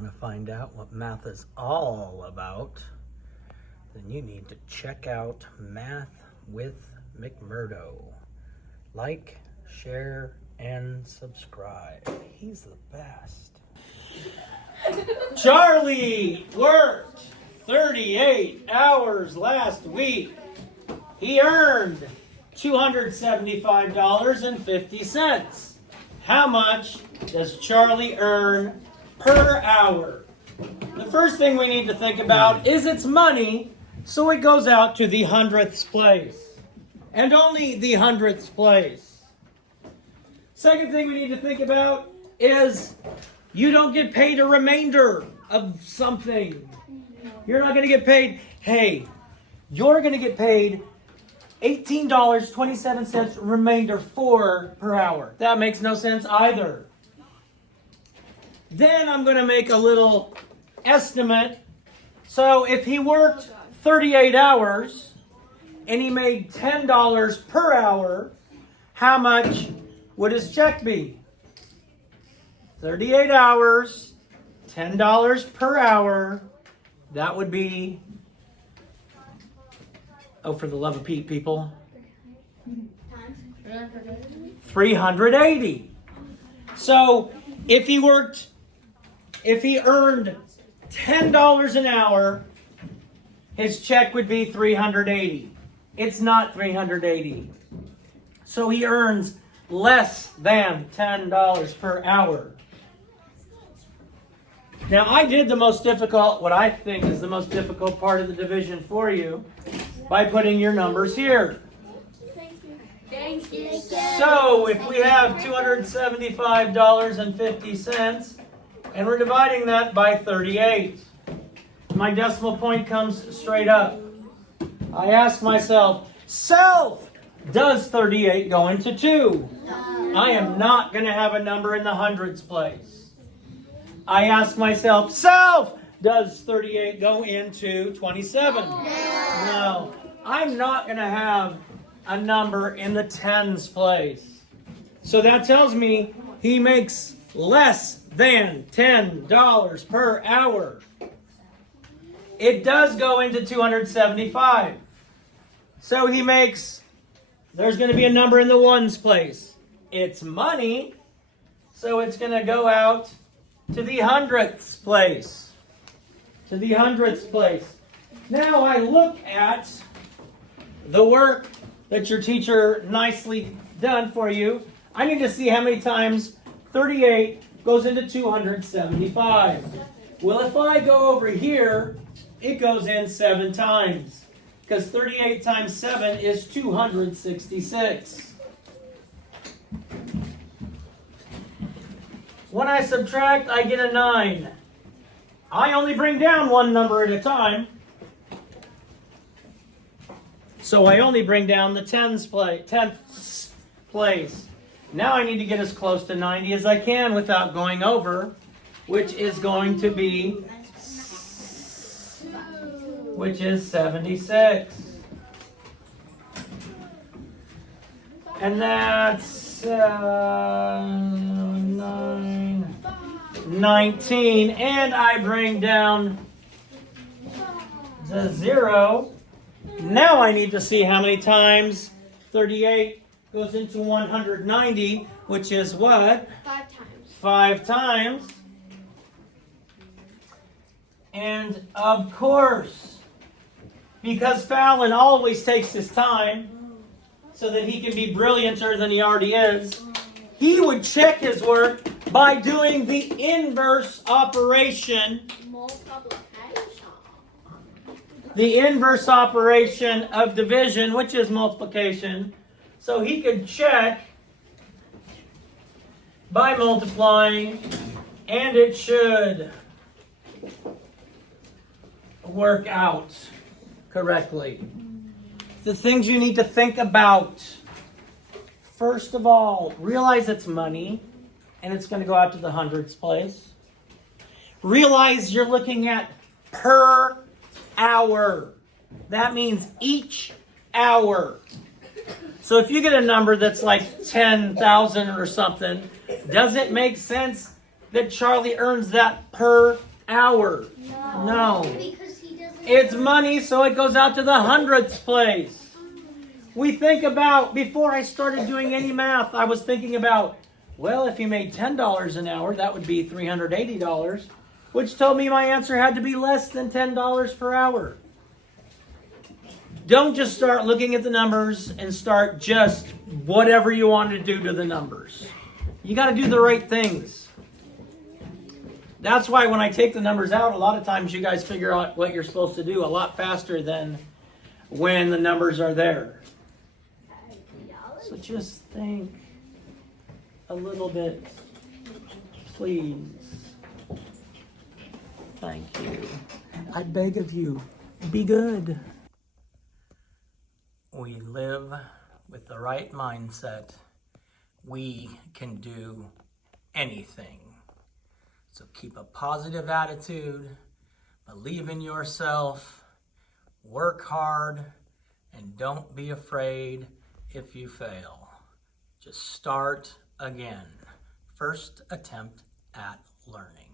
want to find out what math is all about, then you need to check out Math with McMurdo. Like, share, and subscribe. He's the best. Charlie worked 38 hours last week. He earned $275.50. How much does Charlie earn per hour? The first thing we need to think about is it's money, so it goes out to the hundredths place. And only the hundredths place. Second thing we need to think about is you don't get paid a remainder of something. You're not going to get paid, hey, you're going to get paid $18.27 remainder per hour. That makes no sense either. Then I'm going to make a little estimate. So if he worked 38 hours and he made $10 per hour, how much would his check be? 38 hours, $10 per hour. That would be, oh, for the love of Pete, people, 380. So if he earned $10 an hour, his check would be 380. It's not 380. So he earns less than $10 per hour. Now, I did what I think is the most difficult part of the division for you by putting your numbers here. Thank you. So, if we have $275.50, and we're dividing that by 38, my decimal point comes straight up. I ask myself, self, does 38 go into 2? I am not going to have a number in the hundreds place. I ask myself, self, does 38 go into 27? No. I'm not going to have a number in the tens place. So that tells me he makes less than $10 per hour. It does go into 275. So there's going to be a number in the ones place. It's money, so it's going to go out to the hundredths place. To the hundredths place. Now I look at the work that your teacher nicely done for you. I need to see how many times 38 goes into 275. Well, if I go over here, it goes in 7 times. Because 38 times 7 is 266. When I subtract, I get a 9. I only bring down one number at a time. So I only bring down the tenths place. Now I need to get as close to 90 as I can without going over, which is going to be 76. And that's 19. And I bring down the 0. Now I need to see how many times 38 goes into 190, which is what? 5 times. 5 times. And of course, because Fallon always takes his time so that he can be brillianter than he already is, he would check his work by doing the inverse operation. The inverse operation of division, which is multiplication. So he could check by multiplying, and it should work out correctly. The things you need to think about. First of all, realize it's money, and it's going to go out to the hundreds place. Realize you're looking at per hour. That means each hour. So if you get a number that's like 10,000 or something, does it make sense that Charlie earns that per hour. No. Because he doesn't. It's money, so it goes out to the hundredths place. We think about, before I started doing any math, I was thinking about, well, if you made $10 an hour, that would be $380, which told me my answer had to be less than $10 per hour. Don't just start looking at the numbers and start just whatever you want to do to the numbers. You got to do the right things. That's why when I take the numbers out, a lot of times you guys figure out what you're supposed to do a lot faster than when the numbers are there. So just think a little bit, please. Thank you. I beg of you, be good. We live with the right mindset. We can do anything. So keep a positive attitude, believe in yourself, work hard, and don't be afraid if you fail. Just start again. First attempt at learning.